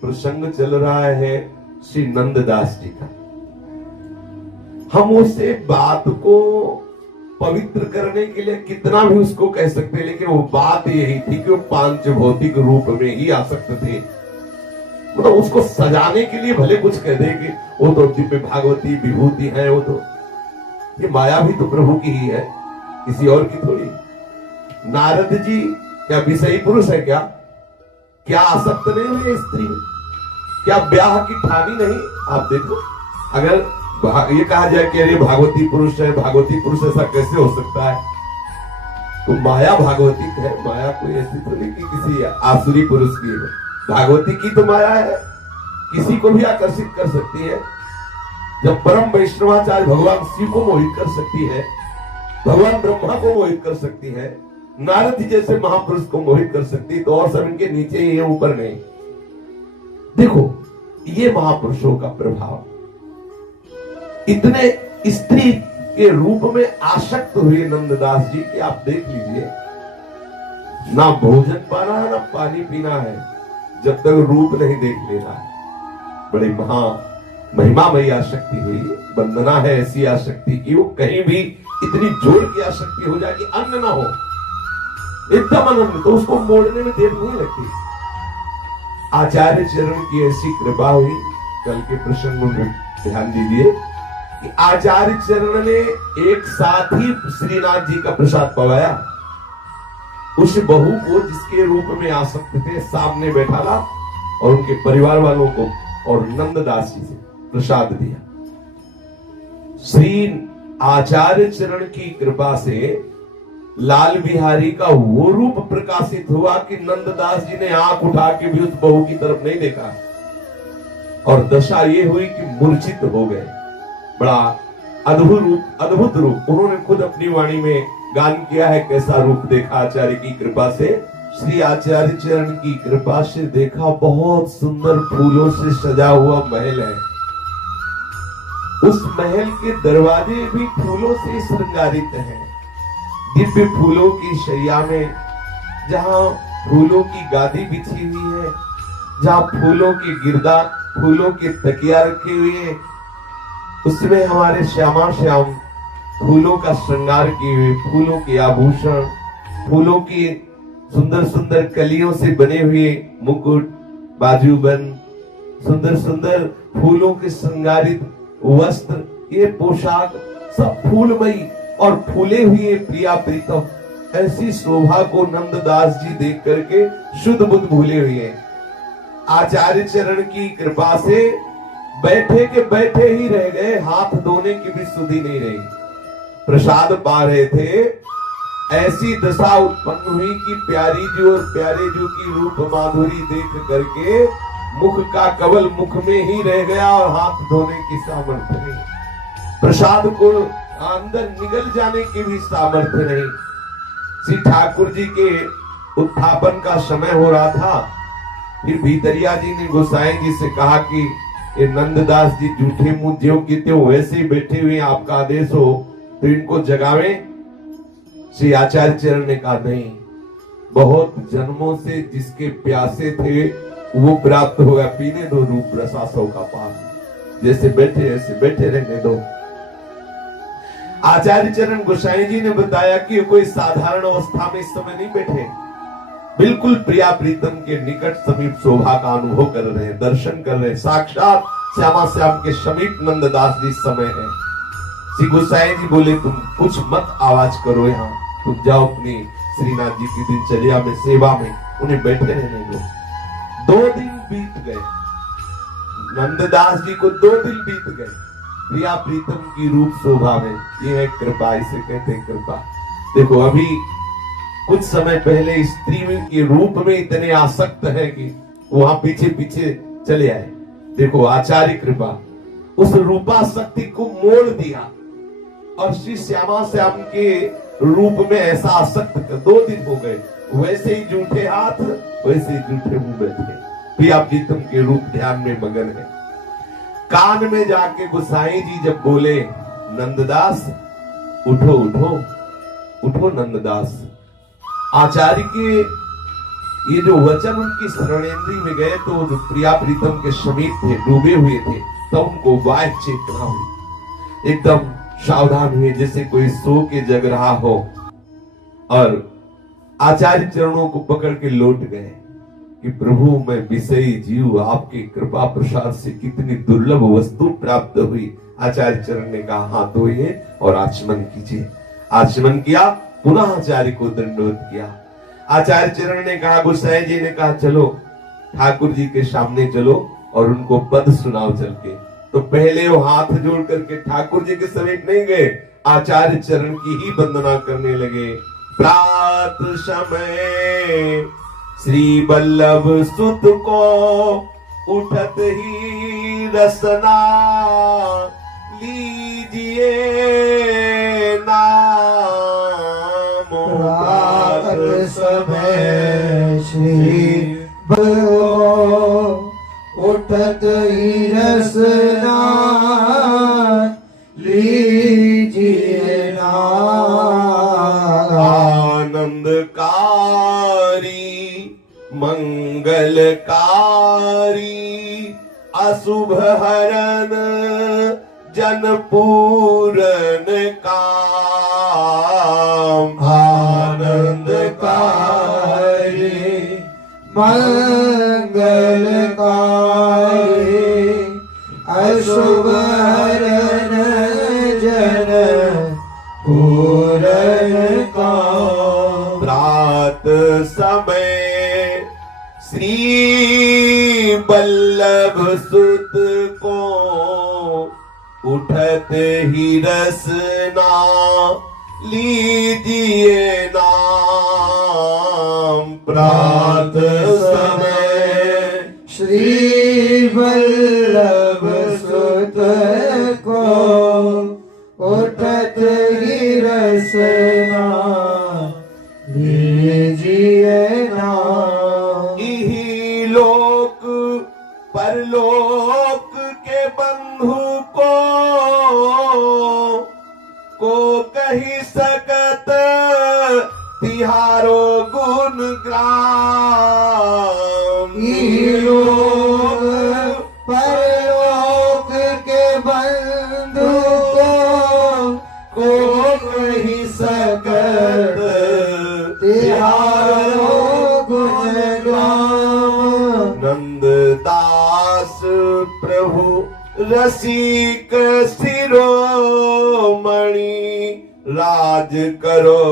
प्रसंग चल रहा है श्री नंददास जी का। हम उससे बात को पवित्र करने के लिए कितना भी उसको कह सकते हैं, लेकिन वो बात यही थी कि वो पांच भौतिक रूप में ही आसक्त थे। मतलब उसको सजाने के लिए भले कुछ कह दे कि वो तो दिव्य भागवती विभूति है, वो तो ये माया भी तो प्रभु की ही है, किसी और की थोड़ी। नारद जी क्या विषयी पुरुष है क्या? क्या आसक्त नहीं हुए स्त्री में? क्या ब्याह की ठानी नहीं? आप देखो, अगर ये कहा जाए कि अरे भागवती पुरुष है, भागवती पुरुष ऐसा कैसे हो सकता है? तो माया भागवती है, माया कोई ऐसी तो नहीं कि किसी आसुरी पुरुष की है। भागवती की तो माया है, किसी को भी आकर्षित कर सकती है। जब परम वैष्णवाचार्य भगवान शिव को मोहित कर सकती है, भगवान ब्रह्मा को मोहित कर सकती है, नारद जी जैसे महापुरुष को मोहित कर सकती है, तो और सब इनके नीचे ही है, ऊपर नहीं। देखो ये महापुरुषों का प्रभाव। इतने स्त्री के रूप में आसक्त हुए नंददास जी कि आप देख लीजिए, ना भोजन पाना है ना पानी पीना है जब तक रूप नहीं देख लेना है। बड़ी महा महिमामयी आसक्ति हुई। वंदना है ऐसी आसक्ति की वो कहीं भी इतनी जोर की आसक्ति हो जाए कि अन्न ना हो, एकदम अनंत, तो उसको मोड़ने में देर नहीं लगती। आचार्य चरण की ऐसी कृपा हुई। कल के प्रसंग में ध्यान दीजिए कि आचार्य चरण ने एक साथ ही श्रीनाथ जी का प्रसाद पवाया। उस बहू को जिसके रूप में आसक्त थे सामने बैठा ला और उनके परिवार वालों को और नंददास जी से प्रसाद दिया। श्री आचार्य चरण की कृपा से लाल बिहारी का वो रूप प्रकाशित हुआ कि नंददास जी ने आंख उठा के भी उस बहू की तरफ नहीं देखा और दशा ये हुई कि मूर्छित हो गए। बड़ा अद्भुत रूप उन्होंने खुद अपनी वाणी में गान किया है। कैसा रूप देखा आचार्य की कृपा से। श्री आचार्य चरण की कृपा से देखा, बहुत सुंदर फूलों से सजा हुआ महल है। उस महल के दरवाजे भी फूलों से श्रृंगारित हैं। दिव्य फूलों की शैया में, जहां फूलों की गादी बिछी हुई है, जहां फूलों की गिरदा, फूलों के तकिया रखे हुए, उसमें हमारे श्यामा श्याम फूलों का श्रृंगार किए हुए, फूलों के आभूषण, फूलों की सुंदर सुंदर कलियों से बने हुए मुकुट, बाजूबंद, सुंदर सुंदर फूलों के श्रृंगारित वस्त्र, ये पोशाक सब फूलमयी और फूले हुए प्रिया प्रीतम। ऐसी शोभा को नंददास जी देख करके शुद्ध बुद्ध भूले हुए। आचार्य चरण की कृपा से बैठे के बैठे ही रह गए, हाथ धोने की भी सुधि नहीं रही। प्रसाद पा रहे थे, ऐसी दशा उत्पन्न हुई कि प्यारी जी और प्यारे जी की रूप माधुरी देख करके मुख का कवल मुख में ही रह गया और हाथ धोने की सामर्थ्य नहीं। प्रसाद को अंदर निगल जाने की भी सामर्थ्य नहीं। श्री ठाकुर जी के उत्थापन का समय हो रहा था। फिर भीतरिया जी ने गोसाई जी से कहा कि ये नंददास जी झूठे मुंह ज्यों की त्यों वैसे ही बैठे हुए, आपका आदेश हो तो इनको जगावें। श्री आचार्य चरण ने कहा नहीं, बहुत जन्मों से जिसके प्यासे थे वो प्राप्त हो गया, पीने दो रूप रसासों का पान, जैसे बैठे ऐसे बैठे रहने दो। आचार्य चरण गोसाई जी ने बताया कि कोई साधारण अवस्था में इस समय नहीं बैठे, बिल्कुल प्रिया प्रीतम के निकट समीप शोभा का अनुभव कर रहे हैं, दर्शन कर रहे हैं। साक्षात श्यामा श्याम के समीप नंददास जी समय है। श्री गोसाई जी बोले तुम कुछ मत आवाज करो, यहाँ तुम जाओ अपनी श्रीनाथ जी की दिनचर्या में, सेवा में, उन्हें बैठे रहने दो। 2 दिन बीत गए, नंददास जी को 2 दिन बीत गए प्रिया प्रीतम की रूप शोभा में। ये है कृपा, इसे कहते हैं कृपा। देखो अभी कुछ समय पहले स्त्री के रूप में इतने आसक्त है कि वहां पीछे पीछे चले आए। देखो आचार्य कृपा उस रूपा शक्ति को मोड़ दिया और श्री श्यामा श्याम के रूप में ऐसा आसक्त 2 दिन हो गए, वैसे ही जूठे हाथ वैसे ही जूठे मुंह बैठे, प्रिया प्रीतम के रूप ध्यान में मगन है। कान में जाके गोसाई जी जब बोले नंददास उठो उठो उठो नंददास, आचार्य के ये जो वचन उनकी श्रवणेंद्री में गए तो जो प्रिया प्रीतम के समीप थे, डूबे हुए थे, तो उनको वाह्य चेतना हुई, एकदम सावधान हुए जैसे कोई सो के जग रहा हो, और आचार्य चरणों को पकड़ के लौट गए कि प्रभु मैं विषयी जीव, आपकी कृपा प्रसाद से कितनी दुर्लभ वस्तु प्राप्त हुई। आचार्य चरण ने कहा हाथ धोइए और आचमन कीजिए। आचमन किया, पुनः आचार्य को दंडवत किया। आचार्य चरण ने कहा, गोसाई जी ने कहा चलो ठाकुर जी के सामने चलो और उनको पद सुनाओ चल के। तो पहले वो हाथ जोड़ करके ठाकुर जी के समीप नहीं गए, आचार्य चरण की ही वंदना करने लगे। प्रात समय श्री वल्लभ सुत को उठत ही रसना, लीजिए नाम। प्रात समय श्री उठत ही रसना, लीजिए नाम। आनंदकारी मंगलकारी अशुभ हरन जन पूरन काम। आनंदकारी मंगलकारी अशुभ हरन जन पूरन काम। प्रात समय श्री वल्लभ सुत को उठत ही रसना, लीजिए नाम। प्रात समय श्री वल्लभ सुत को उठत ही रसना, लीजिए नाम। इही लोक परलोक के बंधु को कही सकत तिहारो गुण ग्राम। लोक परलोक के बंधु को कही सकत तिहारो गुण गाम। नंददास प्रभु रसिक शिरोमणि, राज करो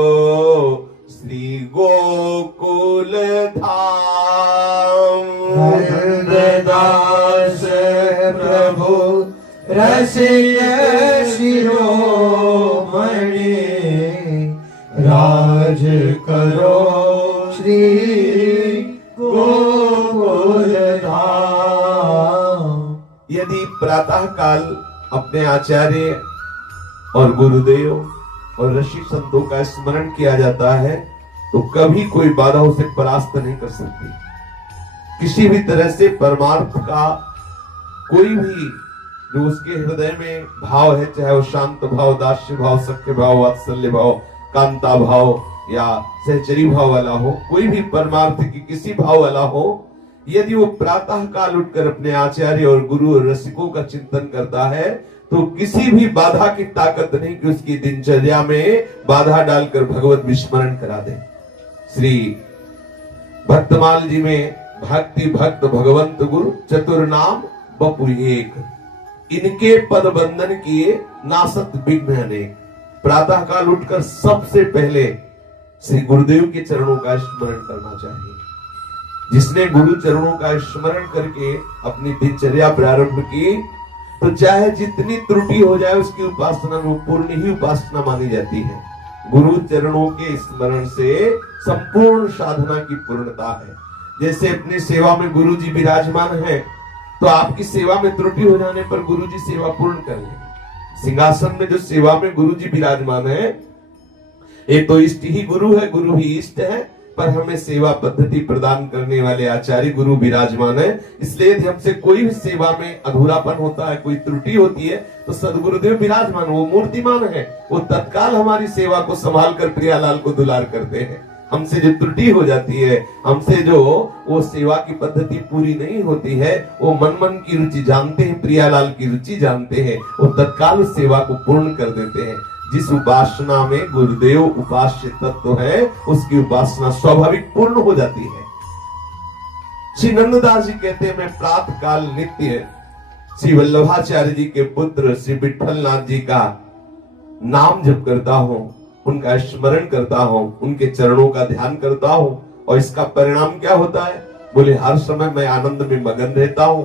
श्री गोकुल धाम। नंददास प्रभु रसिक शिरोमणि, राज करो श्री गोकुल धाम। यदि प्रातः काल अपने आचार्य और गुरुदेव और ऋषि संतों का स्मरण किया जाता है तो कभी कोई बाधा उसे परास्त नहीं कर सकती। किसी भी तरह से परमार्थ का कोई भी जो उसके हृदय में भाव है, चाहे वो शांत भाव, दास्य भाव, सख्य भाव, वात्सल्य भाव, कांता भाव या सहचरी भाव वाला हो, कोई भी परमार्थ की किसी भाव वाला हो, यदि वो प्रातः काल उठकर अपने आचार्य और गुरु और रसिकों का चिंतन करता है तो किसी भी बाधा की ताकत नहीं कि उसकी दिनचर्या में बाधा डालकर भगवत विस्मरण करा दे। श्री भक्तमाल जी में भक्ति भक्त भगवंत गुरु चतुर नाम बपु एक, इनके पद बंधन किए नासत विघ्न अनेक। प्रातः काल उठकर सबसे पहले श्री गुरुदेव के चरणों का स्मरण करना चाहिए। जिसने गुरु चरणों का स्मरण करके अपनी दिनचर्या प्रारंभ की तो चाहे जितनी त्रुटि हो जाए उसकी उपासना में पूर्ण ही उपासना मानी जाती है। गुरु चरणों के स्मरण से संपूर्ण साधना की पूर्णता है। जैसे अपनी सेवा में गुरु जी विराजमान है तो आपकी सेवा में त्रुटि हो जाने पर गुरु जी सेवा पूर्ण कर लेंगे। सिंहासन में जो सेवा में गुरु जी विराजमान है, एक तो इष्ट ही गुरु है, गुरु ही इष्ट है, पर हमें सेवा पद्धति प्रदान करने वाले आचार्य गुरु विराजमान है। इसलिए यदि हमसे कोई भी सेवा में अधूरापन होता है, कोई त्रुटि होती है तो सदगुरुदेव विराजमान, वो मूर्तिमान है, वो तत्काल हमारी सेवा को संभाल कर प्रियालाल को दुलार करते हैं। हमसे जो त्रुटि हो जाती है, हमसे जो वो सेवा की पद्धति पूरी नहीं होती है, वो मन मन की रुचि जानते हैं, प्रियालाल की रुचि जानते हैं, वो तत्काल उस सेवा को पूर्ण कर देते हैं। जिस उपासना में गुरुदेव उपास्य तत्व है, उसकी उपासना स्वाभाविक पूर्ण हो जाती है। श्री नंददास जी कहते हैं, मैं प्रातः काल नित्य श्री वल्लभाचार्य जी के पुत्र श्री विठलनाथ जी का नाम जप करता हूं, उनका स्मरण करता हूं, उनके चरणों का ध्यान करता हूं। और इसका परिणाम क्या होता है? बोले हर समय मैं आनंद में मगन रहता हूं,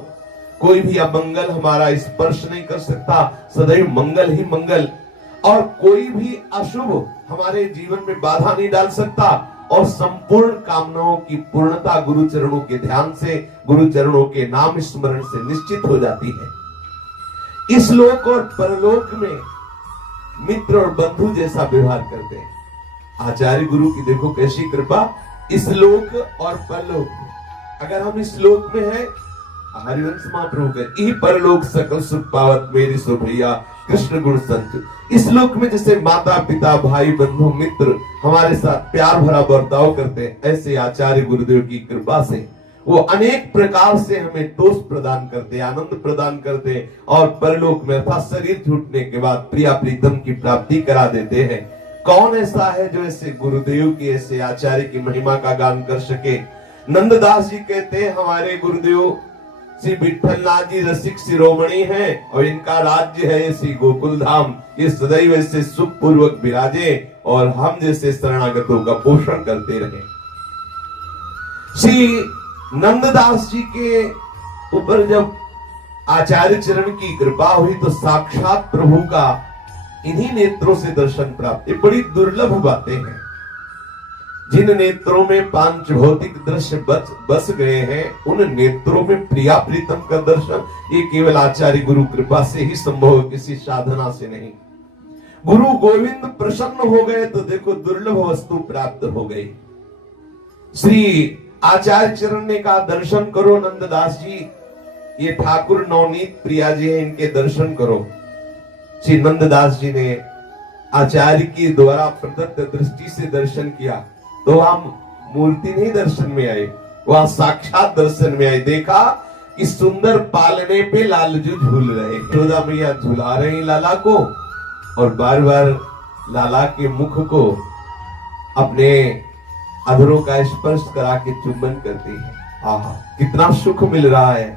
कोई भी अमंगल हमारा स्पर्श नहीं कर सकता, सदैव मंगल ही मंगल। और कोई भी अशुभ हमारे जीवन में बाधा नहीं डाल सकता। और संपूर्ण कामनाओं की पूर्णता गुरु चरणों के ध्यान से, गुरु चरणों के नाम स्मरण से निश्चित हो जाती है। इस लोक और परलोक में मित्र और बंधु जैसा व्यवहार करते हैं। आचार्य गुरु की देखो कैसी कृपा, इस लोक और परलोक में। अगर हम इस लोक में हैं, हरिवंश महाप्रभु के ई परलोक सकल सुख पावत मेरी सो भैया कृष्ण गुण संत। इस लोक में जैसे माता पिता भाई बंधु मित्र हमारे साथ प्यार भरा बर्ताव करते हैं, ऐसे आचार्य गुरुदेव की कृपा से वो अनेक प्रकार से हमें तोष प्रदान करते, आनंद प्रदान करते, और परलोक में अर्थात शरीर छूटने के बाद प्रिया प्रीतम की प्राप्ति करा देते हैं। कौन ऐसा है जो ऐसे गुरुदेव की, ऐसे आचार्य की महिमा का गान कर सके? नंददास जी कहते हैं, हमारे गुरुदेव श्री विठलनाथ जी रसिक शिरोमणि हैं, और इनका राज्य है श्री गोकुल धाम। ये सदैव ऐसे सुख पूर्वक विराजे और हम जैसे शरणागतों का पोषण करते रहे। श्री नंददास जी के ऊपर जब आचार्य चरण की कृपा हुई तो साक्षात प्रभु का इन्हीं नेत्रों से दर्शन प्राप्त। ये बड़ी दुर्लभ बातें हैं। जिन नेत्रों में पांच भौतिक दृश्य बस गए हैं, उन नेत्रों में प्रिया प्रीतम का दर्शन ये केवल आचार्य गुरु कृपा से ही संभव है, किसी साधना से नहीं। गुरु गोविंद प्रसन्न हो गए तो देखो दुर्लभ वस्तु प्राप्त हो गई। श्री आचार्य चरण ने कहा दर्शन करो नंददास जी, ये ठाकुर नवनीत प्रिया जी है, इनके दर्शन करो। श्री नंददास जी ने आचार्य की द्वारा प्रदत्त दृष्टि से दर्शन किया तो हम मूर्ति नहीं दर्शन में आए, वह साक्षात दर्शन में आए। देखा कि सुंदर पालने पे लालजू झूल रहे, यशोदा मैया झुला रही लाला को, और बार बार लाला के मुख को अपने अधरों का स्पर्श करा के चुंबन करती है। आहा, कितना सुख मिल रहा है।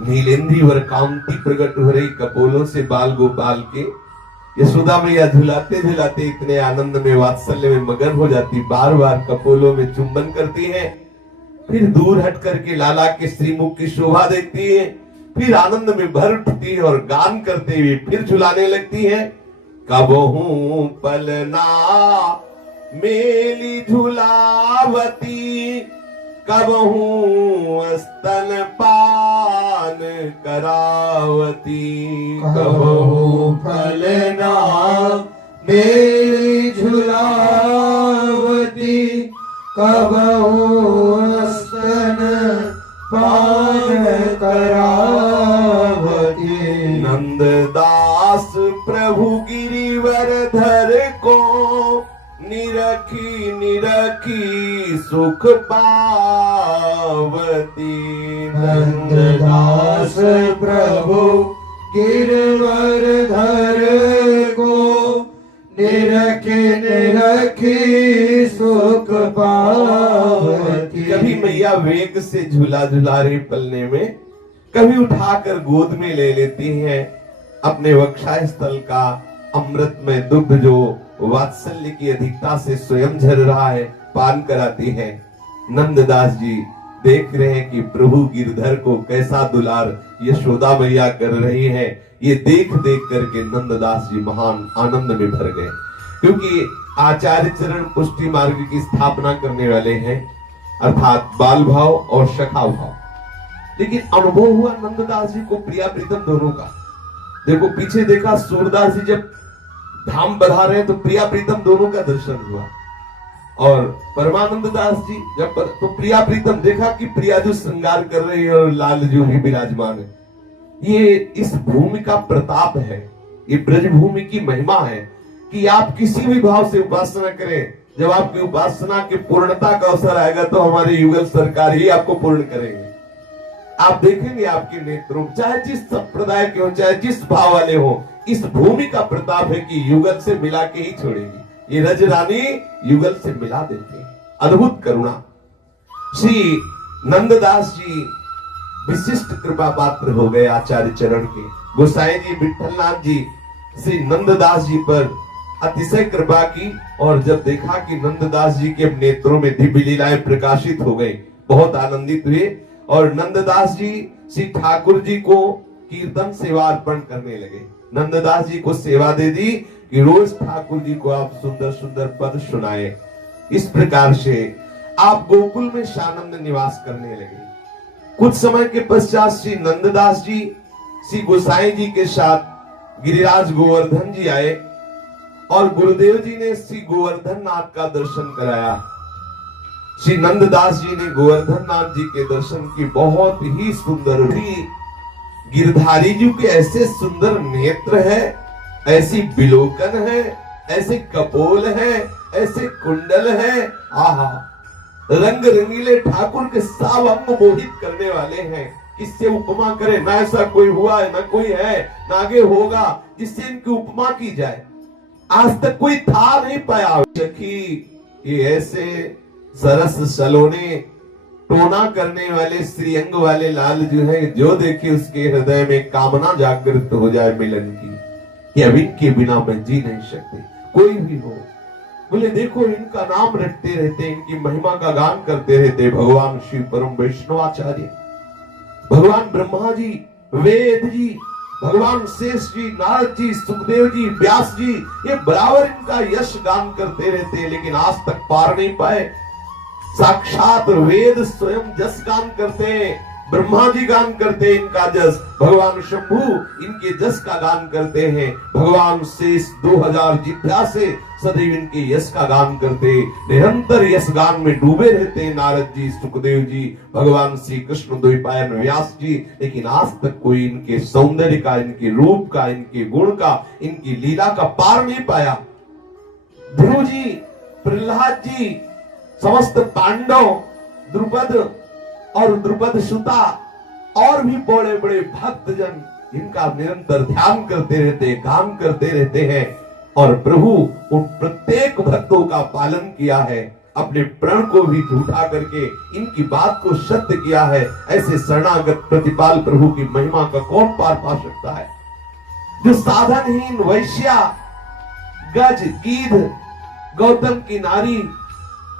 नीलेंद्री वर कांति प्रकट हो रही कपोलों से बाल गोपाल के। यशोदा मैया झुलाते झुलाते इतने आनंद में, वात्सल्य में मगन हो जाती, बार बार कपोलों में चुंबन करती है, फिर दूर हट करके लाला के श्रीमुख की शोभा देखती है, फिर आनंद में भर उठती है और गान करते हुए फिर झुलाने लगती है। कबहू पलना मेली झुलावती, कबहू स्तन पान करावती। कबहू पलना मेली झुलावती, कबहू स्तन पान करावती। नंददास प्रभु गिरिवर धर को निरखी निरखी सुख पावती। नंददास प्रभु गिरवर धर को निरखी निरखी सुख पावती। कभी मैया वेग से झूला झुला रही पलने में, कभी उठाकर गोद में ले लेती हैं, अपने वक्षाय स्थल का अमृत में दुग्ध जो वात्सल्य की अधिकता से स्वयं झर रहा है पान कराती है। नंददास जी देख रहे हैं कि प्रभु गिरधर को कैसा दुलार यशोदा मैया कर रही है। ये देख देख करके नंददास जी महान आनंद में भर गए, क्योंकि आचार्य चरण पुष्टि मार्ग की स्थापना करने वाले हैं, अर्थात बाल भाव और सखा भाव। लेकिन अनुभव हुआ नंददास जी को प्रिया प्रीतम दोनों का। देखो पीछे देखा सूरदास जी जब धाम बधा रहे तो प्रिया प्रीतम दोनों का दर्शन हुआ, और परमानंद दास जी जब तो प्रिया प्रीतम देखा कि प्रिया जो श्रृंगार कर रही है और लाल जो भी विराजमान है। ये इस भूमि का प्रताप है, ये ब्रज भूमि की महिमा है कि आप किसी भी भाव से उपासना करें, जब आपकी उपासना की पूर्णता का अवसर आएगा तो हमारे युगल सरकार ही आपको पूर्ण करेंगे। आप देखेंगे आपके नेत्रों, चाहे जिस संप्रदाय के हो, चाहे जिस भाव वाले हो, इस भूमि का प्रताप है कि युगल से मिला के ही छोड़ेगी। ये रज रानी युगल से मिला देते हैं। अद्भुत करुणा। श्री नंददास जी विशिष्ट कृपा पात्र हो गए आचार्य चरण के। गोसाई जी विठलनाथ जी श्री नंददास जी पर अतिशय कृपा की, और जब देखा कि नंददास जी के नेत्रों में दिव्य लीलाएं प्रकाशित हो गई, बहुत आनंदित हुए और नंददास जी श्री ठाकुर जी को कीर्तन सेवा अर्पण करने लगे। नंददास जी को सेवा दे दी कि रोज ठाकुर जी को आप सुंदर सुंदर पद सुनाए। इस प्रकार से आप गोकुल में शानंद निवास करने लगे। कुछ समय के पश्चात श्री नंददास जी श्री गोसाई जी के साथ गिरिराज गोवर्धन जी आए और गुरुदेव जी ने श्री गोवर्धन नाथ का दर्शन कराया। श्री नंददास जी ने गोवर्धन नाथ जी के दर्शन की। बहुत ही सुंदर गिरधारी जी के ऐसे सुंदर नेत्र है, ऐसी बिलोकन है, ऐसे कपोल है, ऐसे कुंडल है। आहा, रंग रंगीले ठाकुर के सब अंग मोहित करने वाले हैं। इससे उपमा करे ना ऐसा कोई हुआ है, ना कोई है, ना आगे होगा जिससे इनकी उपमा की जाए। आज तक कोई था नहीं पाया। ये ऐसे सरस सलोने टोना करने वाले श्रीअंग वाले लाल जो है, जो देखे उसके हृदय में कामना जागृत हो जाए मिलन की, कि अब इनके बिना मैं जी नहीं सकते। कोई भी हो, बोले देखो इनका नाम रटते रहते, इनकी महिमा का गान करते रहते भगवान शिव परम वैष्णवाचार्य, भगवान ब्रह्मा जी, वेद जी, भगवान शेष जी, नारद जी, सुखदेव जी, व्यास जी, ये बराबर इनका यश गान करते रहते हैं, लेकिन आज तक पार नहीं पाए। साक्षात वेद स्वयं जस गान करते हैं, ब्रह्मा जी गान करते हैं इनका जस, भगवान शंभु इनके जस का गान करते हैं, भगवान शेष 2000 जिभ्या से सदैव इनके यश का गान करते, निरंतर यश गान में डूबे रहते हैं नारद जी, सुखदेव जी, भगवान श्री कृष्ण द्वैपायन व्यास जी, लेकिन आज तक कोई इनके सौंदर्य का, इनके रूप का, इनके गुण का, इनकी लीला का पार नहीं पाया। ध्रुव जी, प्रहलाद जी, समस्त पांडव, द्रुपद और द्रुपद सुता और भी बड़े बड़े भक्तजन इनका निरंतर ध्यान करते रहते, गान करते रहते हैं, और प्रभु उन प्रत्येक भक्तों का पालन किया है, अपने प्रण को भी झूठा करके इनकी बात को सत्य किया है। ऐसे शरणागत प्रतिपाल प्रभु की महिमा का कौन पार पा सकता है? जो साधनहीन वैश्या, गज, गीध, गौतम की नारी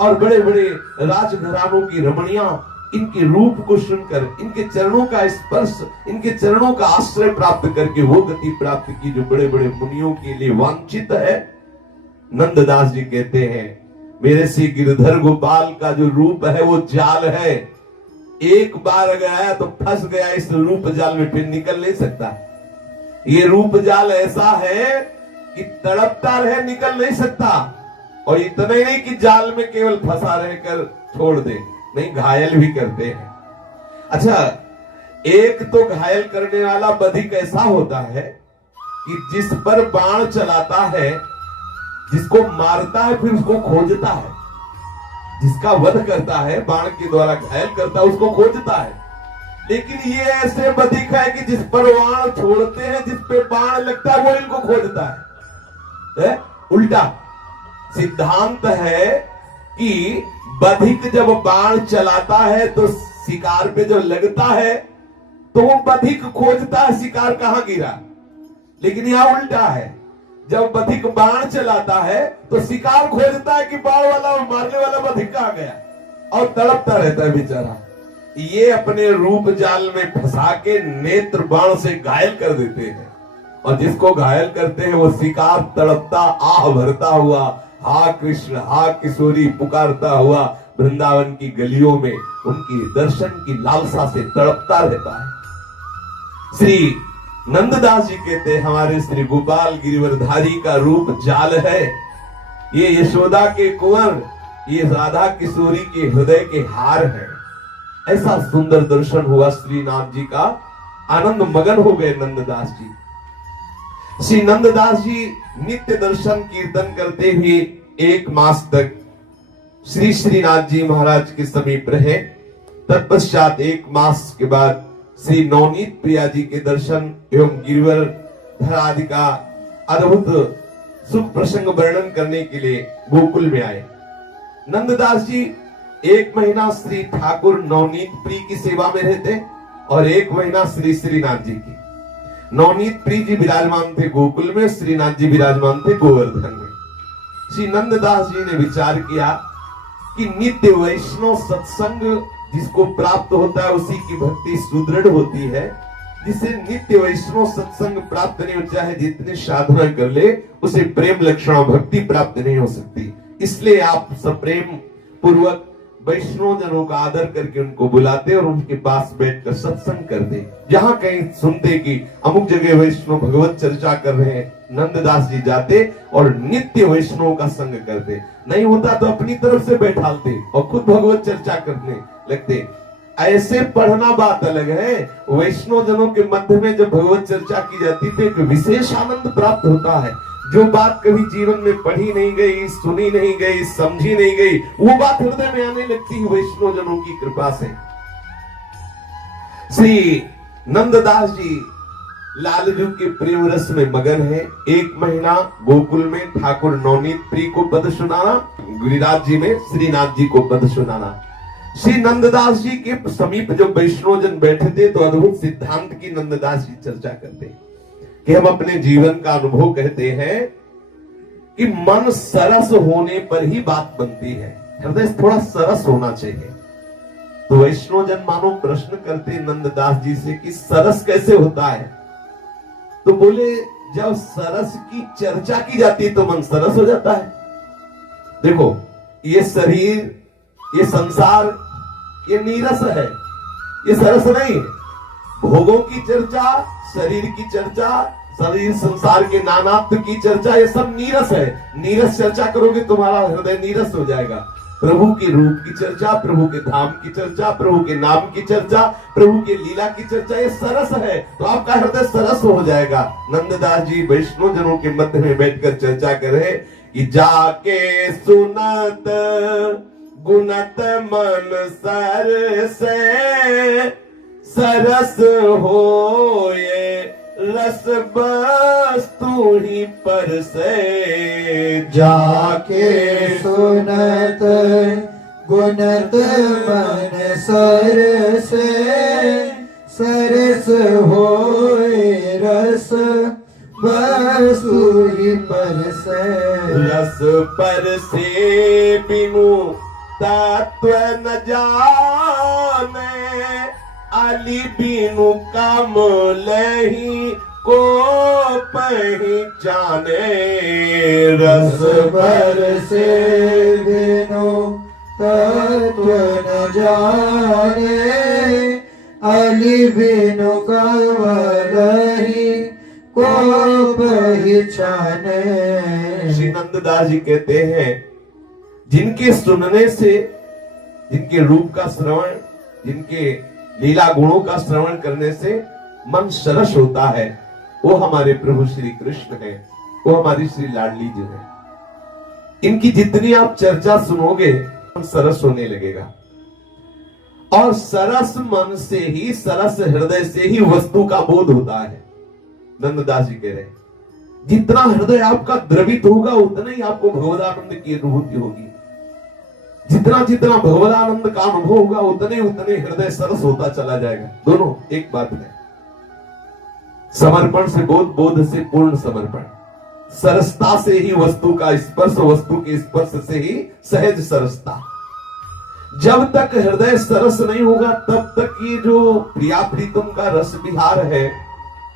और बड़े बड़े राजघरानों की रमणियां इनके रूप को सुनकर, इनके चरणों का स्पर्श, इनके चरणों का आश्रय प्राप्त करके वो गति प्राप्त की जो बड़े बड़े मुनियों के लिए वांछित है। नंददास जी कहते हैं मेरे श्री गिरधर गोपाल का जो रूप है वो जाल है, एक बार अगर आया तो फंस गया इस रूप जाल में, फिर निकल नहीं सकता। ये रूप जाल ऐसा है कि तड़पता रहे, निकल नहीं सकता, और इतना ही नहीं कि जाल में केवल फंसा रहकर छोड़ दे, नहीं घायल भी करते हैं। अच्छा, एक तो घायल करने वाला बधिक ऐसा होता है कि जिस पर बाण चलाता है, जिसको मारता है फिर उसको खोजता है, जिसका वध करता है बाण के द्वारा घायल करता है उसको खोजता है। लेकिन ये ऐसे बधिक है कि जिस पर बाण छोड़ते हैं, जिस पे बाण लगता है वो इनको खोजता है। उल्टा सिद्धांत है कि बधिक जब बाण चलाता है तो शिकार पे जो लगता है तो वो बधिक खोजता है शिकार कहां गिरा, लेकिन यहां उल्टा है, जब बधिक बाण चलाता है तो शिकार खोजता है कि बाण वाला और मारने वाला बधिक कहां गया, और तड़पता रहता है बेचारा। ये अपने रूप जाल में फंसा के नेत्र बाण से घायल कर देते हैं, और जिसको घायल करते हैं वो शिकार तड़पता आह भरता हुआ हा कृष्ण हा किशोरी पुकारता हुआ वृंदावन की गलियों में उनकी दर्शन की लालसा से तड़पता रहता है। श्री नंददास जी कहते हैं हमारे श्री गोपाल गिरिवरधारी का रूप जाल है, ये यशोदा के कुंवर, ये राधा किशोरी के हृदय के हार है। ऐसा सुंदर दर्शन हुआ श्रीनाथ जी का, आनंद मगन हो गए नंददास जी। श्री नंददास जी नित्य दर्शन कीर्तन करते हुए 1 मास तक श्री श्रीनाथ जी महाराज के समीप रहे। तत्पश्चात 1 मास के बाद श्री नवनीत प्रिया जी के दर्शन एवं गिरिवर आदि का अद्भुत सुख प्रसंग वर्णन करने के लिए गोकुल में आए। नंददास जी 1 महीना श्री ठाकुर नवनीत प्रिय की सेवा में रहते और 1 महीना श्री श्रीनाथ जी की। नवनीत प्रिय जी विराजमान थे गोकुल में, श्रीनाथ जी विराजमान थे गोवर्धन में। श्री नंददास जी ने विचार किया कि नित्य वैष्णव सत्संग जिसको प्राप्त होता है उसी की भक्ति सुदृढ़ होती है। जिसे नित्य वैष्णव सत्संग प्राप्त नहीं हो, चाहे जितने साधना कर ले, उसे प्रेम लक्षण भक्ति प्राप्त नहीं हो सकती। इसलिए आप सप्रेम पूर्वक वैष्णव जनों का आदर करके उनको बुलाते और उनके पास बैठकर सत्संग करते। जहां कहीं सुनते कि अमुक जगह वैष्णव भगवत चर्चा कर रहे हैं, नंददास जी जाते और नित्य वैष्णव का संग करते। नहीं होता तो अपनी तरफ से बैठालते और खुद भगवत चर्चा करने लगते। ऐसे पढ़ना बात अलग है, वैष्णव जनों के मध्य में जब भगवत चर्चा की जाती तो एक विशेष आनंद प्राप्त होता है। जो बात कभी जीवन में पढ़ी नहीं गई, सुनी नहीं गई, समझी नहीं गई, वो बात हृदय में आने लगती है वैष्णव जनों की कृपा से। श्री नंददास जी लालजू के प्रेम रस में मगन है। 1 महीना गोकुल में ठाकुर नवनीत प्रिय को पद सुनाना, गिरिराज जी में श्रीनाथ जी को पद सुनाना। श्री नंददास जी के समीप जब वैष्णव जन बैठे थे तो अद्भुत सिद्धांत की नंददास जी चर्चा करते कि हम अपने जीवन का अनुभव कहते हैं कि मन सरस होने पर ही बात बनती है। हृदय थोड़ा सरस होना चाहिए। तो वैष्णव जन मानो प्रश्न करते नंददास जी से कि सरस कैसे होता है? तो बोले जब सरस की चर्चा की जाती है तो मन सरस हो जाता है। देखो ये शरीर, ये संसार, ये नीरस है, ये सरस नहीं है। भोगों की चर्चा, शरीर की चर्चा, शरीर संसार के नानात्व की चर्चा, ये सब नीरस है। नीरस चर्चा करोगे तुम्हारा हृदय नीरस हो जाएगा। प्रभु के रूप की चर्चा, प्रभु के धाम की चर्चा, प्रभु के नाम की चर्चा, प्रभु के लीला की चर्चा, ये सरस है तो आपका हृदय सरस हो जाएगा। नंददास जी वैष्णव जनों के मध्य में बैठकर चर्चा कर रहे कि जाके सुनत गुणत मन सरस होए रस वस्तु ही पर से। जाके सुनत गुणत मन सरस होए रस वस्तु ही पर से। रस पर से बिनु तत्व न जाने, अली बिनु काम लही को पहचाने। रस पर से बिनु तत्व न जाने, अली बिनु कवलही को पहचाने। श्री नंददास जी कहते हैं जिनके सुनने से, जिनके रूप का श्रवण, जिनके लीला गुणों का श्रवण करने से मन सरस होता है, वो हमारे प्रभु श्री कृष्ण है, वो हमारी श्री लाडली जी है। इनकी जितनी आप चर्चा सुनोगे मन सरस होने लगेगा। और सरस मन से ही, सरस हृदय से ही वस्तु का बोध होता है। नंददास जी कह रहे हैं जितना हृदय आपका द्रवित होगा उतना ही आपको भगवदानंद की अनुभूति होगी। जितना जितना भगवदानंद का अनुभव होगा उतने उतने हृदय सरस होता चला जाएगा। दोनों एक बात है। समर्पण से बोध, बोध से पूर्ण समर्पण। सरसता से ही वस्तु का स्पर्श, वस्तु के स्पर्श से ही सहज सरसता। जब तक हृदय सरस नहीं होगा तब तक ये जो प्रिया प्रीतम का रस विहार है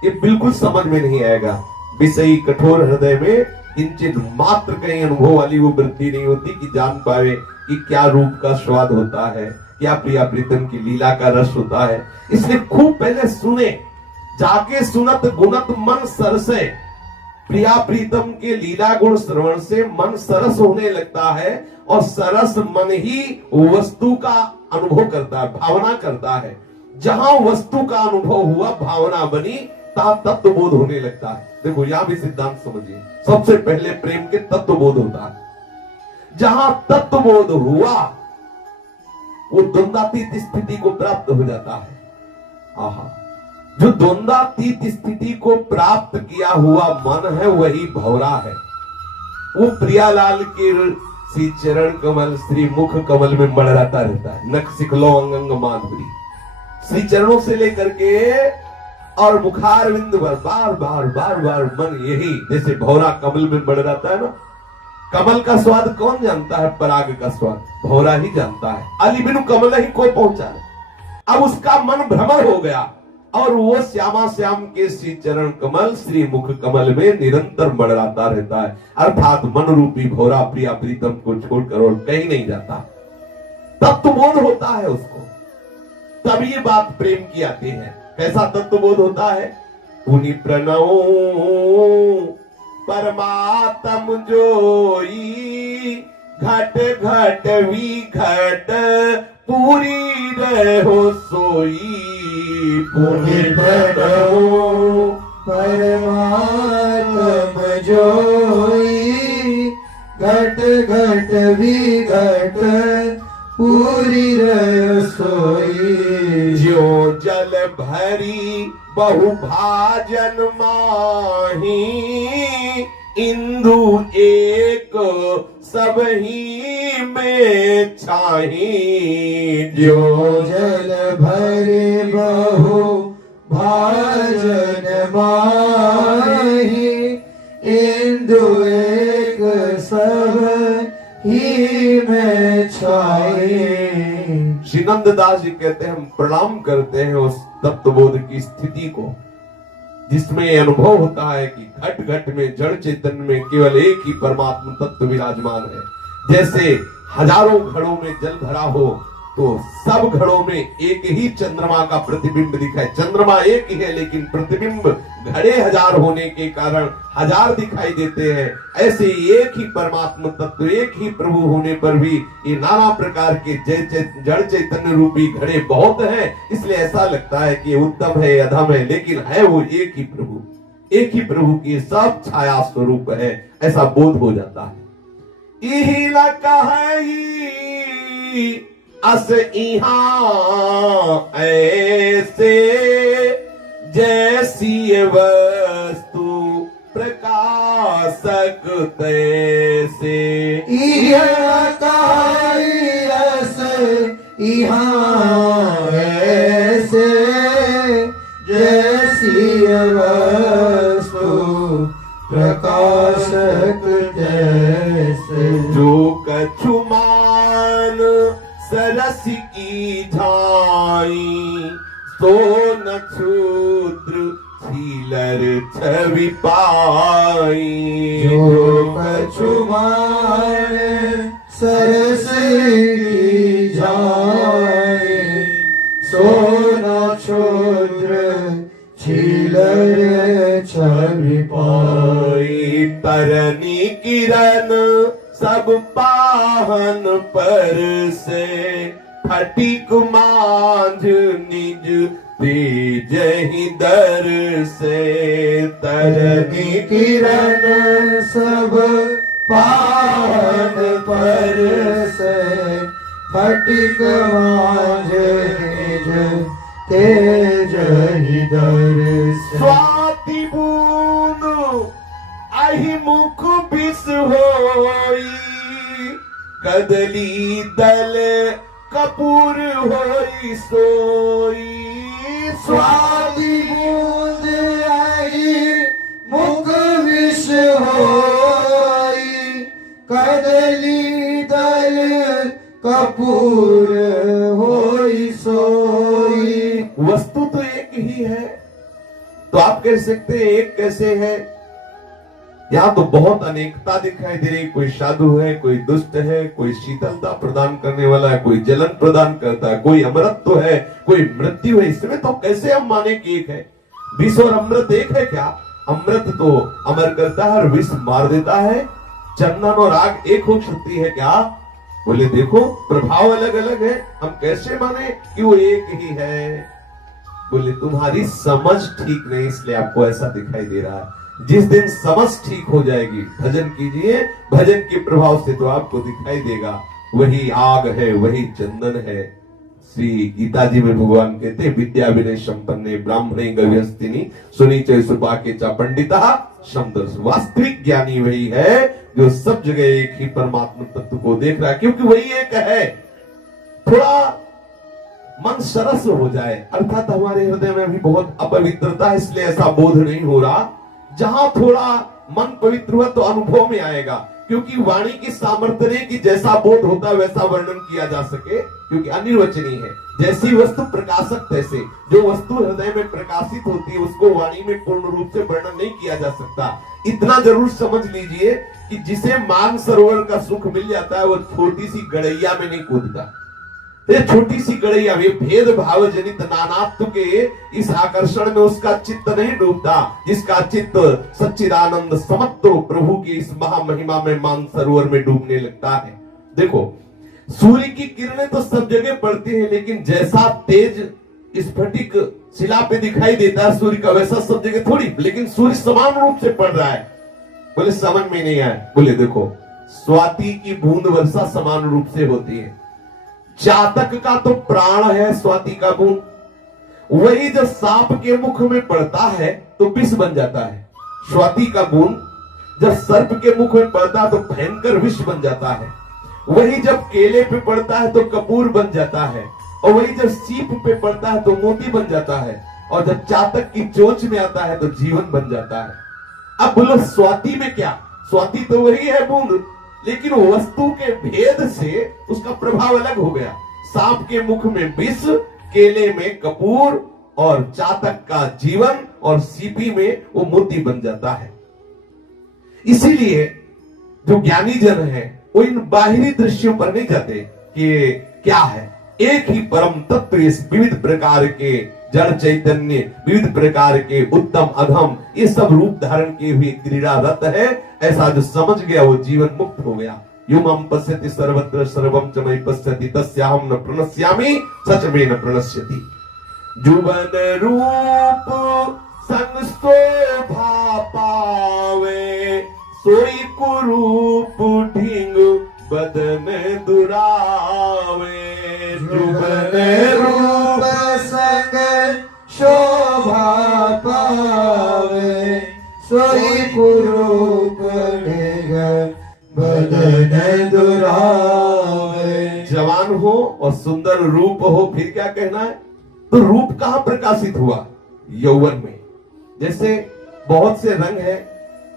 ये बिल्कुल समझ में नहीं आएगा। विषयी कठोर हृदय में किंचित मात्र कहीं अनुभव वाली वो वृत्ति नहीं होती कि जान पावे कि क्या रूप का स्वाद होता है, क्या प्रिया प्रीतम की लीला का रस होता है। इसलिए खूब पहले सुने, जाके सुनत गुणत मन सरसे। प्रिया प्रीतम के लीला गुण श्रवण से मन सरस होने लगता है और सरस मन ही वस्तु का अनुभव करता है, भावना करता है। जहां वस्तु का अनुभव हुआ, भावना बनी, तहां तत्व बोध होने लगता है। देखो यहां भी सिद्धांत समझिए। सबसे पहले प्रेम के तत्व बोध होता है। जहां तत्वबोध हुआ वो द्वंद्वातीत स्थिति को प्राप्त हो जाता है। आहा, जो द्वंद्वातीत स्थिति को प्राप्त किया हुआ मन है वही भौरा है। वो प्रियालाल के श्री चरण कमल श्री मुख कमल में मड़राता रहता है। नख सिखलो अंग अंग माधुरी, श्री चरणों से लेकर के और मुखार बिंदु पर बार बार मन यही जैसे भौरा कमल में मड़राता है ना। कमल का स्वाद कौन जानता है? पराग का स्वाद भौरा ही जानता है। अली बिनु कमल ही को पहुंचा है। अब उसका मन भ्रमर हो गया और वो श्यामा श्याम के श्री चरण कमल श्री मुख कमल में निरंतर मड़राता रहता है। अर्थात मन रूपी भौरा प्रिया प्रीतम को छोड़कर और कहीं नहीं जाता। तत्वबोध होता है उसको, तब ये बात प्रेम की आती है। कैसा तत्वबोध होता है? पुनि प्रणव परमात्म जोई, घट घट विघट पूरी रहो सोई। पुनि प्रणव परमात्म जोई, घट घट विघट पूरी रसोई। जो जल भरी बहु भाजन माही, इंदु एक सब ही में छाही। जो जल भरे बहु भाजन माही, इंदु एक सब ही में छाए। श्री नंददास जी कहते हैं हम प्रणाम करते हैं उस तत्वबोध की स्थिति को जिसमें अनुभव होता है कि घट घट में जड़ चेतन में केवल एक ही परमात्मा तत्व विराजमान है। जैसे हजारों घड़ों में जल भरा हो तो सब घड़ों में एक ही चंद्रमा का प्रतिबिंब दिखाई। चंद्रमा एक ही है लेकिन प्रतिबिंब घड़े हजार होने के कारण हजार दिखाई देते हैं। ऐसे एक ही परमात्मा तत्व एक ही प्रभु होने पर भी ये नाना प्रकार के जड़ चैतन्य रूपी घड़े बहुत हैं। इसलिए ऐसा लगता है कि उत्तम है अधम है, लेकिन है वो एक ही प्रभु। एक ही प्रभु की सब छाया स्वरूप है, ऐसा बोध हो जाता है। यही न कहीं अस इहाँ ऐसे, जैसी वस्तु प्रकाशक तैसे। इहाँ ऐसे, जैसी वस्तु प्रकाशक तैसे। जो कछुमान सरस की झाई, तो न क्षुद्र छीलर छवि पाई। जो कछुमान सरस की झाई, सो न क्षुद्र छीलर छवि पाई। तरनी किरण सब पाहन पर से, फटिक मांझ निज तेज ही दर से। तरनी किरण सब पाहन पर से, फटिक मांझ निज तेज ही दर से। स्वाति बूंद आहि मुख बिस होई, कदली दल कपूर होई सोई। स्वाति बूंद आई मुख विष होई, कदली दल कपूर होई सोई। वस्तु तो एक ही है, तो आप कह सकते हैं एक कैसे है? यहाँ तो बहुत अनेकता दिखाई दे रही। कोई साधु है, कोई दुष्ट है, कोई शीतलता प्रदान करने वाला है, कोई जलन प्रदान करता है, कोई अमरत्व है, कोई मृत्यु है। इसमें तो कैसे हम माने कि एक है? विष और अमृत एक है क्या? अमृत तो अमर करता है और विष मार देता है। चंदन और आग एक हो सकती है क्या? बोले देखो प्रभाव अलग अलग है, हम कैसे माने कि वो एक ही है? बोले तुम्हारी समझ ठीक नहीं, इसलिए आपको ऐसा दिखाई दे रहा है। जिस दिन समझ ठीक हो जाएगी, भजन कीजिए, भजन के प्रभाव से तो आपको दिखाई देगा वही आग है, वही चंदन है। श्री गीता जी में भगवान कहते विद्या विनय संपन्ने ब्राह्मणे गव्यस्तिनी सुनी च सुपाके च पंडिता समदर्श। वास्तविक ज्ञानी वही है जो सब जगह एक ही परमात्मा तत्व को देख रहा है, क्योंकि वही एक है। थोड़ा मन सरस हो जाए, अर्थात हमारे हृदय में भी बहुत अपवित्रता है, इसलिए ऐसा बोध नहीं हो रहा। जहां थोड़ा मन पवित्र हुआ तो अनुभव में आएगा, क्योंकि वाणी की सामर्थ्य नहीं कि जैसा बोध होता है वैसा वर्णन किया जा सके, क्योंकि अनिर्वचनीय है। जैसी वस्तु प्रकाशक तैसे, जो वस्तु हृदय में प्रकाशित होती है उसको वाणी में पूर्ण रूप से वर्णन नहीं किया जा सकता। इतना जरूर समझ लीजिए कि जिसे मान सरोवर का सुख मिल जाता है वो छोटी सी गड़ैया में नहीं कूदता। ये छोटी सी गड़ैया में भेद भाव जनित नानात्व के इस आकर्षण में उसका चित्त नहीं डूबता, जिसका चित्त सच्चिदानंद समत्व प्रभु की इस महामहिमा में मान सरोवर में डूबने लगता है। देखो, सूर्य की किरणें तो सब जगह पड़ती हैं, लेकिन जैसा तेज स्फटिक शिला पे दिखाई देता है सूर्य का, वैसा सब जगह थोड़ी। लेकिन सूर्य समान रूप से पड़ रहा है। बोले समझ में नहीं आया। बोले देखो, स्वाति की बूंद वर्षा समान रूप से होती है। चातक का तो प्राण है स्वाति का बूंद, वही जब सांप के मुख में पड़ता है तो विष बन जाता है। स्वाति का बूंद जब सर्प के मुख में पड़ता है तो भयंकर विष बन जाता है। वही जब केले पे पड़ता है तो कपूर बन जाता है, और वही जब सीप पे पड़ता है तो मोती बन जाता है, और जब चातक की चोंच में आता है तो जीवन बन जाता है। अब बोलो स्वाति में क्या? स्वाति तो वही है बूंद, लेकिन वस्तु के भेद से उसका प्रभाव अलग हो गया। सांप के मुख में विष, केले में कपूर, और चातक का जीवन, और सीपी में वो मोती बन जाता है। इसीलिए जो ज्ञानी जन है वो इन बाहरी दृश्यों पर नहीं जाते कि क्या है। एक ही परम तत्व इस विविध प्रकार के जड़ चैतन्य, विविध प्रकार के उत्तम अधम, ये सब रूप धारण किए हुए क्रीड़ारत है। ऐसा जो समझ गया वो जीवन मुक्त हो गया। यो मम पश्यति सर्वत्र सर्वम च मयि पश्यति तस्याहं न प्रणश्यामि सच में न प्रणश्यति। जुबन रूप संग शोभा पावे, सोई कुरूप ढींग बदन दुरावे। जुबन रूप संग शोभा पावे, सोई कुरूप ढींग बदन दुरावे। जवान हो और सुंदर रूप हो, फिर क्या कहना है? तो रूप कहां प्रकाशित हुआ? यौवन में। जैसे बहुत से रंग है,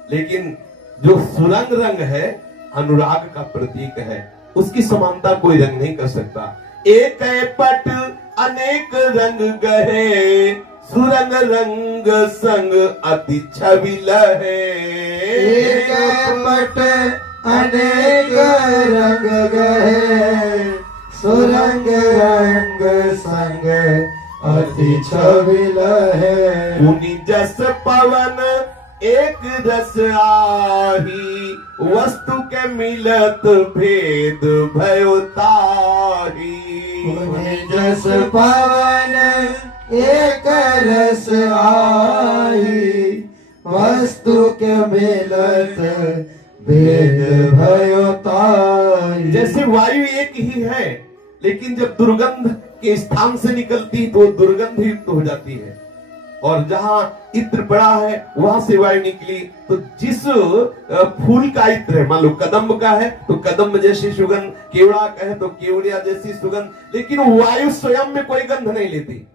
लेकिन जो सुरंग रंग है अनुराग का प्रतीक है, उसकी समानता कोई रंग नहीं कर सकता। एक पट अनेक रंग गहे, सुरंग रंग संग अति छबिल है। एक पट अनेक रंग गहे, सुरंग रंग संग अति छबिल है। पुनि जस पवन एक रस आही, वस्तु के मिलत भेद भयो ताही। पुनि जस पवन एक रस आही, वस्तु के मिलत भेद भयो ताही। जैसे वायु एक ही है, लेकिन जब दुर्गंध के स्थान से निकलती तो दुर्गंध युक्त हो जाती है, और जहां इत्र पड़ा है वहां से वायु निकली तो जिस फूल का इत्र है, मान लो कदम्ब का है तो कदम्ब जैसी सुगंध, केवड़ा का है तो केवड़िया जैसी सुगंध, लेकिन वायु स्वयं में कोई गंध नहीं लेती।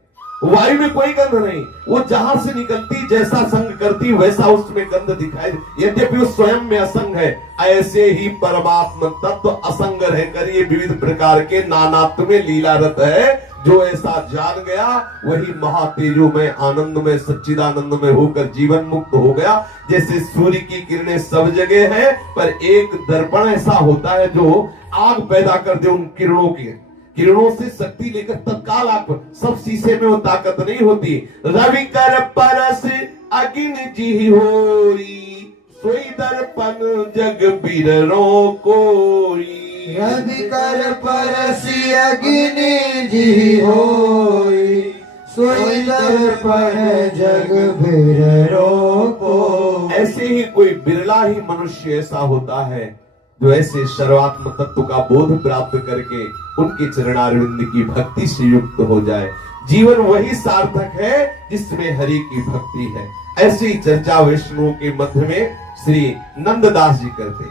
वायु में कोई गंध नहीं, वो जहां से निकलती जैसा संग करती वैसा उसमें गंध दिखाई, यद्यपि वो स्वयं में असंग है। ऐसे ही परमात्मा तत्व असंग रह कर ये विविध प्रकार के नानात्व में लीलारत है। जो ऐसा जान गया वही महातेजो में आनंद में सच्चिदानंद में होकर जीवन मुक्त हो गया। जैसे सूर्य की किरणें सब जगह है, पर एक दर्पण ऐसा होता है जो आग पैदा कर दे उन किरणों की। किरणों से शक्ति लेकर तत्काल आग पर, सब शीशे में वो ताकत नहीं होती। रवि कर परस अग्नि जी होई, सोई दर्पण जग बिररो कोई। रवि कर परसी अग्नि जी होई, सोई दर्पण जग भीर रोपो। ऐसे ही कोई बिरला ही मनुष्य ऐसा होता है जो ऐसे सर्वात्म तत्व का बोध प्राप्त करके उनके चरणारविंद की भक्ति से युक्त हो जाए। जीवन वही सार्थक है जिसमें हरि की भक्ति है। ऐसी चर्चा वैष्णव के मध्य में श्री नंददास जी करते।